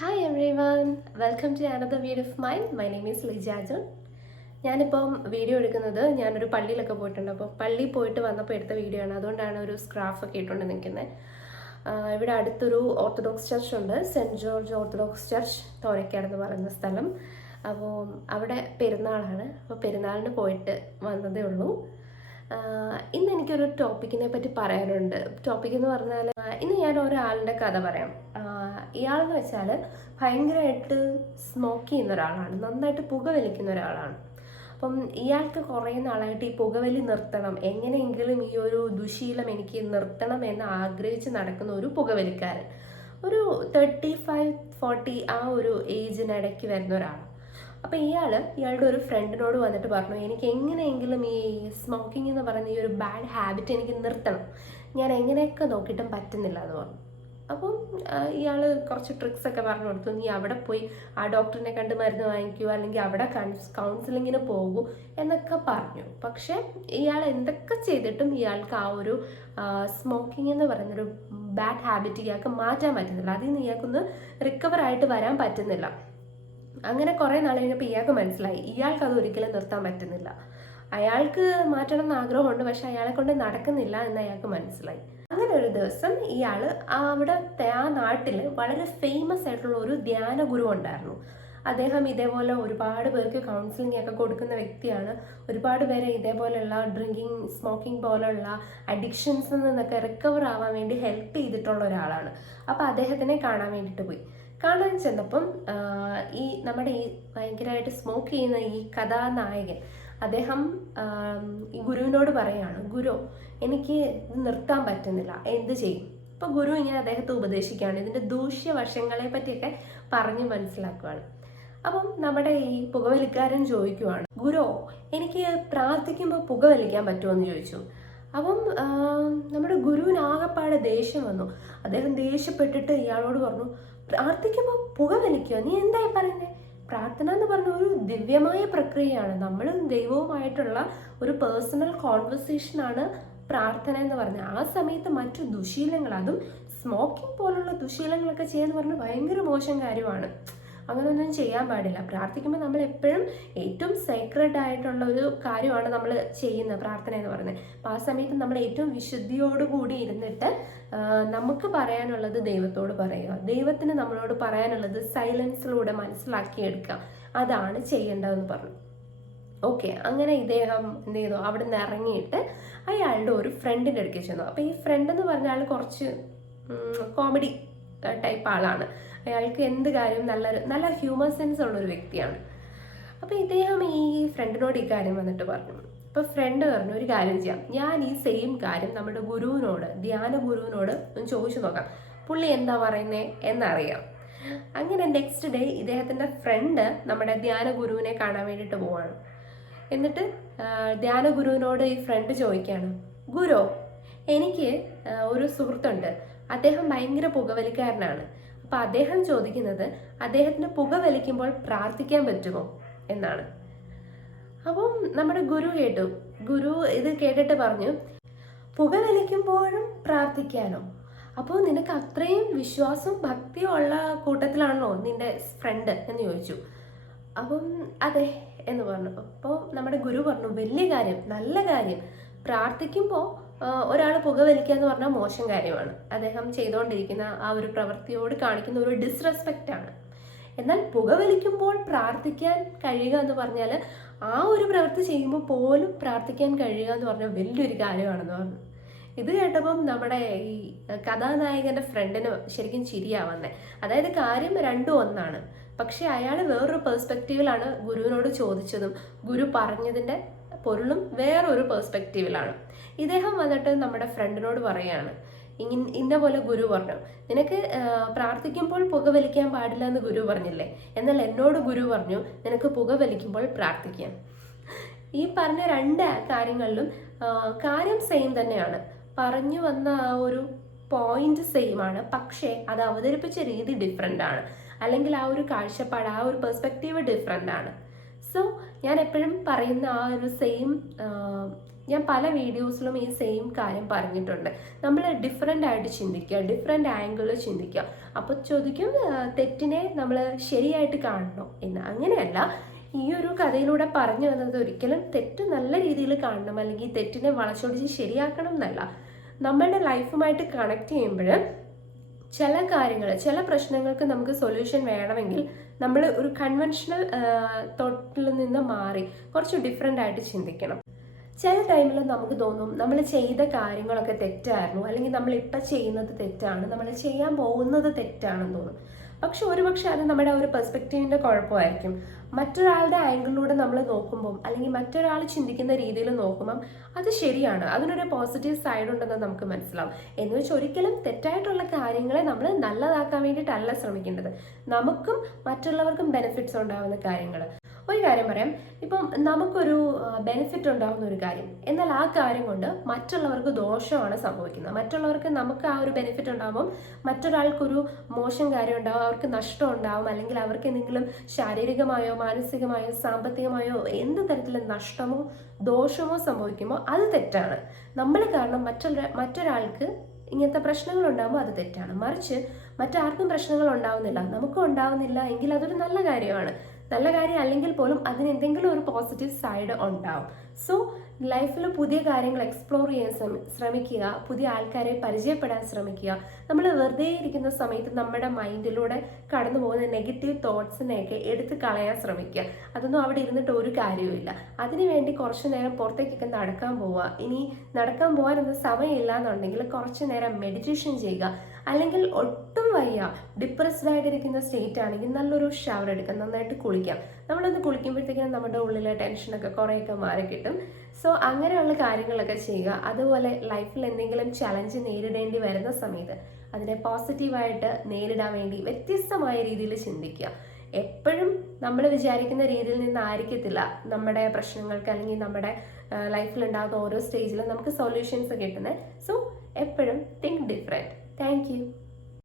Hi everyone, welcome to another video of mine. My name is Lijajan. ഞാനിപ്പം video എടുക്കുന്നത് ഞാനൊരു പള്ളിയിലൊക്കെ പോയിട്ടുണ്ട്. അപ്പോൾ പള്ളിയിൽ പോയിട്ട് വന്നപ്പോൾ എടുത്ത വീഡിയോ ആണ്. അതുകൊണ്ടാണ് ഒരു സ്ക്രാഫൊക്കെ ഇട്ടുകൊണ്ട് നിൽക്കുന്നത്. ഇവിടെ അടുത്തൊരു ഓർത്തഡോക്സ് ചർച്ച് ഉണ്ട്, സെൻറ്റ് ജോർജ് ഓർത്തഡോക്സ് ചർച്ച്, തോരക്കാട് എന്ന് പറയുന്ന സ്ഥലം. അപ്പോൾ അവിടെ പെരുന്നാളാണ്. അപ്പോൾ പെരുന്നാളിന് പോയിട്ട് വന്നതേ ഉള്ളൂ. ഇന്ന് എനിക്കൊരു ടോപ്പിക്കിനെ പറ്റി പറയാനുണ്ട്. ടോപ്പിക് എന്ന് പറഞ്ഞാൽ ഇന്ന് ഞാൻ ഒരാളുടെ കഥ പറയാം. ഇയാളെന്ന് വെച്ചാൽ ഭയങ്കരമായിട്ട് സ്മോക്ക് ചെയ്യുന്ന ഒരാളാണ്, നന്നായിട്ട് പുകവലിക്കുന്ന ഒരാളാണ്. അപ്പം ഇയാൾക്ക് കുറേ നാളായിട്ട് ഈ പുകവലി നിർത്തണം, എങ്ങനെയെങ്കിലും ഈ ഒരു ദുശീലം എനിക്ക് നിർത്തണം എന്ന് ആഗ്രഹിച്ച് നടക്കുന്ന ഒരു പുകവലിക്കാരൻ. ഒരു 35-40 ആ ഒരു ഏജിനിടയ്ക്ക് വരുന്ന ഒരാളാണ്. അപ്പോൾ ഇയാളുടെ ഒരു ഫ്രണ്ടിനോട് വന്നിട്ട് പറഞ്ഞു, എനിക്ക് എങ്ങനെയെങ്കിലും ഈ സ്മോക്കിംഗ് എന്ന് പറയുന്ന ഈ ഒരു ബാഡ് ഹാബിറ്റ് എനിക്ക് നിർത്തണം, ഞാൻ എങ്ങനെയൊക്കെ നോക്കിയിട്ടും പറ്റുന്നില്ല എന്ന് പറഞ്ഞു. അപ്പം ഇയാൾ കുറച്ച് ട്രിക്സ് ഒക്കെ പറഞ്ഞു കൊടുത്തു. നീ അവിടെ പോയി ആ ഡോക്ടറിനെ കണ്ട് മരുന്ന് വാങ്ങിക്കൂ, അല്ലെങ്കിൽ അവിടെ കൗൺസിലിങ്ങിന് പോകൂ എന്നൊക്കെ പറഞ്ഞു. പക്ഷെ ഇയാൾ എന്തൊക്കെ ചെയ്തിട്ടും ഇയാൾക്ക് ആ ഒരു സ്മോക്കിംഗ് എന്ന് പറയുന്നൊരു ബാഡ് ഹാബിറ്റ് ഇയാൾക്ക് മാറ്റാൻ പറ്റുന്നില്ല. അതിൽ നിന്ന് ഇയാൾക്കൊന്ന് റിക്കവർ ആയിട്ട് വരാൻ പറ്റുന്നില്ല. അങ്ങനെ കുറേ നാൾ കഴിഞ്ഞപ്പോൾ ഇയാൾക്ക് മനസ്സിലായി ഇയാൾക്ക് അത് ഒരിക്കലും നിർത്താൻ പറ്റുന്നില്ല. അയാൾക്ക് മാറ്റണം എന്ന് ആഗ്രഹമുണ്ട്, പക്ഷെ അയാളെ കൊണ്ട് നടക്കുന്നില്ല എന്ന് അയാൾക്ക് മനസ്സിലായി. അങ്ങനെ ഒരു ദിവസം ഇയാൾ അവിടുത്തെ ആ നാട്ടിൽ വളരെ ഫേമസ് ആയിട്ടുള്ള ഒരു ധ്യാന ഗുരു ഉണ്ടായിരുന്നു. അദ്ദേഹം ഇതേപോലെ ഒരുപാട് പേർക്ക് കൗൺസിലിംഗ് ഒക്കെ കൊടുക്കുന്ന വ്യക്തിയാണ്. ഒരുപാട് പേരെ ഇതേപോലെയുള്ള ഡ്രിങ്കിങ്, സ്മോക്കിംഗ് പോലുള്ള അഡിക്ഷൻസിൽ നിന്നൊക്കെ റിക്കവർ ആവാൻ വേണ്ടി ഹെൽപ്പ് ചെയ്തിട്ടുള്ള ഒരാളാണ്. അപ്പോൾ അദ്ദേഹത്തിനെ കാണാൻ വേണ്ടിയിട്ട് പോയി. കാണാൻ ചെന്നപ്പം നമ്മുടെ ഈ ഭയങ്കരമായിട്ട് സ്മോക്ക് ചെയ്യുന്ന ഈ കഥാനായകൻ അദ്ദേഹം ഈ ഗുരുവിനോട് പറയാണ്, ഗുരു എനിക്ക് ഇത് നിർത്താൻ പറ്റുന്നില്ല, എന്ത് ചെയ്യും? അപ്പോൾ ഗുരു ഇങ്ങനെ അദ്ദേഹത്തെ ഉപദേശിക്കുകയാണ്, ഇതിൻ്റെ ദൂഷ്യവശങ്ങളെ പറ്റിയൊക്കെ പറഞ്ഞ് മനസ്സിലാക്കുകയാണ്. അപ്പം നമ്മുടെ ഈ പുകവലിക്കാരൻ ചോദിക്കുവാണ്, ഗുരു എനിക്ക് പ്രാർത്ഥിക്കുമ്പോൾ പുകവലിക്കാൻ പറ്റുമോ എന്ന് ചോദിച്ചു. അപ്പം നമ്മുടെ ഗുരുവിന് ആകെപ്പാടെ ദേഷ്യം വന്നു. അദ്ദേഹം ദേഷ്യപ്പെട്ടിട്ട് ഇയാളോട് പറഞ്ഞു, പ്രാർത്ഥിക്കുമ്പോൾ പുകവലിക്കുക, നീ എന്തായി പറയുന്നത്? പ്രാർത്ഥന എന്ന് പറഞ്ഞ ഒരു ദിവ്യമായ പ്രക്രിയയാണ്. നമ്മൾ ദൈവവുമായിട്ടുള്ള ഒരു പേഴ്സണൽ കോൺവെർസേഷനാണ് പ്രാർത്ഥന എന്ന് പറഞ്ഞാൽ. ആ സമയത്ത് മറ്റു ദുശീലങ്ങൾ, അതും സ്മോക്കിംഗ് പോലുള്ള ദുശീലങ്ങളൊക്കെ ചെയ്യാന്ന് പറഞ്ഞാൽ ഭയങ്കര മോശം കാര്യമാണ്. അങ്ങനെയൊന്നും ചെയ്യാൻ പാടില്ല. പ്രാർത്ഥിക്കുമ്പോൾ നമ്മൾ എപ്പോഴും ഏറ്റവും സീക്രട്ട് ആയിട്ടുള്ള ഒരു കാര്യമാണ് നമ്മൾ ചെയ്യുന്നത്, പ്രാർത്ഥന എന്ന് പറയുന്നത്. അപ്പോൾ ആ സമയത്ത് നമ്മൾ ഏറ്റവും വിശുദ്ധിയോടുകൂടി ഇരുന്നിട്ട് നമുക്ക് പറയാനുള്ളത് ദൈവത്തോട് പറയുക, ദൈവത്തിന് നമ്മളോട് പറയാനുള്ളത് സൈലൻസിലൂടെ മനസ്സിലാക്കിയെടുക്കുക, അതാണ് ചെയ്യേണ്ടതെന്ന് പറഞ്ഞു. ഓക്കെ, അങ്ങനെ ഇദ്ദേഹം എന്ത് ചെയ്തു, അവിടെ നിന്ന് ഇറങ്ങിയിട്ട് അയാളുടെ ഒരു ഫ്രണ്ടിൻ്റെ അടുക്കൽ ചെന്നു. അപ്പോൾ ഈ ഫ്രണ്ട് എന്ന് പറഞ്ഞാൽ കുറച്ച് കോമഡി ടൈപ്പ് ആളാണ്. അയാൾക്ക് എന്ത് കാര്യം നല്ല ഹ്യൂമർ സെൻസ് ഉള്ളൊരു വ്യക്തിയാണ്. അപ്പോൾ ഇദ്ദേഹം ഈ ഫ്രണ്ടിനോട് ഈ കാര്യം വന്നിട്ട് പറഞ്ഞു. അപ്പോൾ ഫ്രണ്ട് പറഞ്ഞു, ഒരു കാര്യം ചെയ്യാം, ഞാൻ ഈ സെയിം കാര്യം നമ്മുടെ ഗുരുവിനോട്, ധ്യാന ഗുരുവിനോട് ഒന്ന് ചോദിച്ചു നോക്കാം, പുള്ളി എന്താ പറയുന്നത് എന്നറിയാം. അങ്ങനെ നെക്സ്റ്റ് ഡേ ഇദ്ദേഹത്തിൻ്റെ ഫ്രണ്ട് നമ്മുടെ ധ്യാന ഗുരുവിനെ കാണാൻ വേണ്ടിയിട്ട് പോവാണ്. എന്നിട്ട് ധ്യാന ഗുരുവിനോട് ഈ ഫ്രണ്ട് ചോദിക്കുകയാണ്, ഗുരു എനിക്ക് ഒരു സുഹൃത്തുണ്ട്, അദ്ദേഹം ഭയങ്കര പുകവലിക്കാരനാണ്. അപ്പം അദ്ദേഹം ചോദിക്കുന്നത്, അദ്ദേഹത്തിന് പുകവലിക്കുമ്പോൾ പ്രാർത്ഥിക്കാൻ പറ്റുമോ എന്നാണ്. അപ്പം നമ്മുടെ ഗുരു ഇത് കേട്ടിട്ട് പറഞ്ഞു, പുകവലിക്കുമ്പോഴും പ്രാർത്ഥിക്കാനോ? അപ്പോൾ നിനക്ക് അത്രയും വിശ്വാസവും ഭക്തിയും ഉള്ള കൂട്ടത്തിലാണല്ലോ നിന്റെ ഫ്രണ്ട് എന്ന് ചോദിച്ചു. അപ്പം അതെ എന്ന് പറഞ്ഞു. അപ്പോൾ നമ്മുടെ ഗുരു പറഞ്ഞു, വലിയ കാര്യം, നല്ല കാര്യം. പ്രാർത്ഥിക്കുമ്പോൾ ഒരാൾ പുകവലിക്കുക എന്ന് പറഞ്ഞാൽ മോശം കാര്യമാണ്. അദ്ദേഹം ചെയ്തുകൊണ്ടിരിക്കുന്ന ആ ഒരു പ്രവൃത്തിയോട് കാണിക്കുന്ന ഒരു ഡിസ്റെസ്പെക്റ്റ് ആണ്. എന്നാൽ പുകവലിക്കുമ്പോൾ പ്രാർത്ഥിക്കാൻ കഴിയുക എന്ന് പറഞ്ഞാൽ, ആ ഒരു പ്രവൃത്തി ചെയ്യുമ്പോൾ പോലും പ്രാർത്ഥിക്കാൻ കഴിയുക എന്ന് പറഞ്ഞാൽ വലിയൊരു കാര്യമാണെന്ന് പറഞ്ഞു. ഇത് കേട്ടപ്പം നമ്മുടെ ഈ കഥാനായകന്റെ ഫ്രണ്ടിന് ശരിക്കും ചിരിയാവുന്നത്. അതായത് കാര്യം രണ്ടും ഒന്നാണ്, പക്ഷെ അയാൾ വേറൊരു പെർസ്പെക്റ്റീവിലാണ് ഗുരുവിനോട് ചോദിച്ചതും ഗുരു പറഞ്ഞതിൻ്റെ പൊരുളും വേറൊരു പെർസ്പെക്റ്റീവിലാണ്. ഇദ്ദേഹം വന്നിട്ട് നമ്മുടെ ഫ്രണ്ടിനോട് പറയാണ്, ഇന്ന പോലെ ഗുരു പറഞ്ഞു, നിനക്ക് പ്രാർത്ഥിക്കുമ്പോൾ പുകവലിക്കാൻ പാടില്ല എന്ന് ഗുരു പറഞ്ഞില്ലേ, എന്നാൽ എന്നോട് ഗുരു പറഞ്ഞു നിനക്ക് പുകവലിക്കുമ്പോൾ പ്രാർത്ഥിക്കാം. ഈ പറഞ്ഞ രണ്ട് കാര്യങ്ങളിലും കാര്യം സെയിം തന്നെയാണ്, പറഞ്ഞു വന്ന ആ ഒരു പോയിന്റ് സെയിം ആണ്, പക്ഷേ അത് അവതരിപ്പിച്ച രീതി ഡിഫറെൻ്റ് ആണ്, അല്ലെങ്കിൽ ആ ഒരു കാഴ്ചപ്പാട്, ആ ഒരു പെർസ്പെക്റ്റീവ് ഡിഫറെൻ്റ് ആണ്. സോ ഞാൻ എപ്പോഴും പറയുന്ന ആ ഒരു സെയിം, ഞാൻ പല വീഡിയോസിലും ഈ സെയിം കാര്യം പറഞ്ഞിട്ടുണ്ട്. നമ്മൾ ഡിഫറെൻ്റ് ആയിട്ട് ചിന്തിക്കുക, ഡിഫറെൻ്റ് ആംഗിളിൽ ചിന്തിക്കുക. അപ്പോൾ ചോദിക്കും തെറ്റിനെ നമ്മൾ ശരിയായിട്ട് കാണണോ എന്ന്. അങ്ങനെയല്ല, ഈ ഒരു കഥയിലൂടെ പറഞ്ഞു വന്നത് ഒരിക്കലും തെറ്റ് നല്ല രീതിയിൽ കാണണം അല്ലെങ്കിൽ തെറ്റിനെ വളച്ചൊടിച്ച് ശരിയാക്കണം എന്നല്ല. നമ്മളുടെ ലൈഫുമായിട്ട് കണക്ട് ചെയ്യുമ്പോൾ ചില കാര്യങ്ങൾ, ചില പ്രശ്നങ്ങൾക്ക് നമുക്ക് സൊല്യൂഷൻ വേണമെങ്കിൽ നമ്മൾ ഒരു കൺവെൻഷണൽ തോട്ടിൽ നിന്ന് മാറി കുറച്ച് ഡിഫറെൻ്റ് ആയിട്ട് ചിന്തിക്കണം. ചില ടൈമിൽ നമുക്ക് തോന്നും നമ്മൾ ചെയ്ത കാര്യങ്ങളൊക്കെ തെറ്റായിരുന്നു, അല്ലെങ്കിൽ നമ്മളിപ്പോൾ ചെയ്യുന്നത് തെറ്റാണ്, നമ്മൾ ചെയ്യാൻ പോകുന്നത് തെറ്റാണെന്ന് തോന്നും. പക്ഷെ ഒരുപക്ഷെ അത് നമ്മുടെ ഒരു പെർസ്പെക്റ്റീവിൻ്റെ കുഴപ്പമായിരിക്കും. മറ്റൊരാളുടെ ആംഗിളിലൂടെ നമ്മൾ നോക്കുമ്പം അല്ലെങ്കിൽ മറ്റൊരാൾ ചിന്തിക്കുന്ന രീതിയിൽ നോക്കുമ്പം അത് ശരിയാണ്, അതിനൊരു പോസിറ്റീവ് സൈഡ് ഉണ്ടെന്ന് നമുക്ക് മനസ്സിലാവും. എന്ന് വെച്ചാൽ ഒരിക്കലും തെറ്റായിട്ടുള്ള കാര്യങ്ങളെ നമ്മൾ നല്ലതാക്കാൻ വേണ്ടിയിട്ടല്ല ശ്രമിക്കേണ്ടത്. നമുക്കും മറ്റുള്ളവർക്കും ബെനിഫിറ്റ്സ് ഉണ്ടാകുന്ന കാര്യങ്ങൾ. ഒരു കാര്യം പറയാം, ഇപ്പം നമുക്കൊരു ബെനിഫിറ്റ് ഉണ്ടാകുന്ന ഒരു കാര്യം, എന്നാൽ ആ കാര്യം കൊണ്ട് മറ്റുള്ളവർക്ക് ദോഷമാണ് സംഭവിക്കുന്നത്. മറ്റുള്ളവർക്ക് നമുക്ക് ആ ഒരു ബെനിഫിറ്റ് ഉണ്ടാകുമ്പം മറ്റൊരാൾക്കൊരു മോശം കാര്യം ഉണ്ടാവും, അവർക്ക് നഷ്ടം ഉണ്ടാവും, അല്ലെങ്കിൽ അവർക്ക് എന്തെങ്കിലും ശാരീരികമായോ മാനസികമായോ സാമ്പത്തികമായോ എന്ത് തരത്തിലുള്ള നഷ്ടമോ ദോഷമോ സംഭവിക്കുമ്പോൾ അത് തെറ്റാണ്. നമ്മൾ കാരണം മറ്റൊരാൾക്ക് ഇങ്ങനത്തെ പ്രശ്നങ്ങൾ ഉണ്ടാകുമ്പോൾ അത് തെറ്റാണ്. മറിച്ച് മറ്റാർക്കും പ്രശ്നങ്ങൾ ഉണ്ടാവുന്നില്ല, നമുക്കും ഉണ്ടാവുന്നില്ല എങ്കിൽ അതൊരു നല്ല കാര്യമാണ്. നല്ല കാര്യം അല്ലെങ്കിൽ പോലും അതിന് എന്തെങ്കിലും ഒരു പോസിറ്റീവ് സൈഡ് ഉണ്ടാവും. സോ ലൈഫിൽ പുതിയ കാര്യങ്ങൾ എക്സ്പ്ലോർ ചെയ്യാൻ ശ്രമിക്കുക, പുതിയ ആൾക്കാരെ പരിചയപ്പെടാൻ ശ്രമിക്കുക. നമ്മൾ വെറുതെ ഇരിക്കുന്ന സമയത്ത് നമ്മുടെ മൈൻഡിലൂടെ കടന്നു പോകുന്ന നെഗറ്റീവ് തോട്ട്സിനെയൊക്കെ എടുത്ത് കളയാൻ ശ്രമിക്കുക. അതൊന്നും അവിടെ ഇരുന്നിട്ട് ഒരു കാര്യവുമില്ല. അതിനുവേണ്ടി കുറച്ചു നേരം പുറത്തേക്കൊക്കെ നടക്കാൻ പോവുക. ഇനി നടക്കാൻ പോകാനൊന്നും സമയമില്ല എന്നുണ്ടെങ്കിൽ കുറച്ചു നേരം മെഡിറ്റേഷൻ ചെയ്യുക. അല്ലെങ്കിൽ ഒട്ടും വയ്യ, ഡിപ്രസ്ഡ് ആയിട്ടിരിക്കുന്ന സ്റ്റേറ്റ് ആണെങ്കിൽ നല്ലൊരു ഷവർ എടുക്കാം, നന്നായിട്ട് കുളിക്കാം. നമ്മളൊന്ന് കുളിക്കുമ്പോഴത്തേക്കും നമ്മുടെ ഉള്ളിലെ ടെൻഷനൊക്കെ കുറേയൊക്കെ മാറി കിട്ടും. സോ അങ്ങനെയുള്ള കാര്യങ്ങളൊക്കെ ചെയ്യുക. അതുപോലെ ലൈഫിൽ എന്തെങ്കിലും ചലഞ്ച് നേരിടേണ്ടി വരുന്ന സമയത്ത് അതിനെ പോസിറ്റീവായിട്ട് നേരിടാൻ വേണ്ടി വ്യത്യസ്തമായ രീതിയിൽ ചിന്തിക്കുക. എപ്പോഴും നമ്മൾ വിചാരിക്കുന്ന രീതിയിൽ നിന്നായിരിക്കത്തില്ല നമ്മുടെ പ്രശ്നങ്ങൾക്ക് അല്ലെങ്കിൽ നമ്മുടെ ലൈഫിലുണ്ടാകുന്ന ഓരോ സ്റ്റേജിലും നമുക്ക് സൊല്യൂഷൻസ് കിട്ടുന്നത്. സോ എപ്പോഴും തിങ്ക് ഡിഫറെൻറ്റ്. Thank you.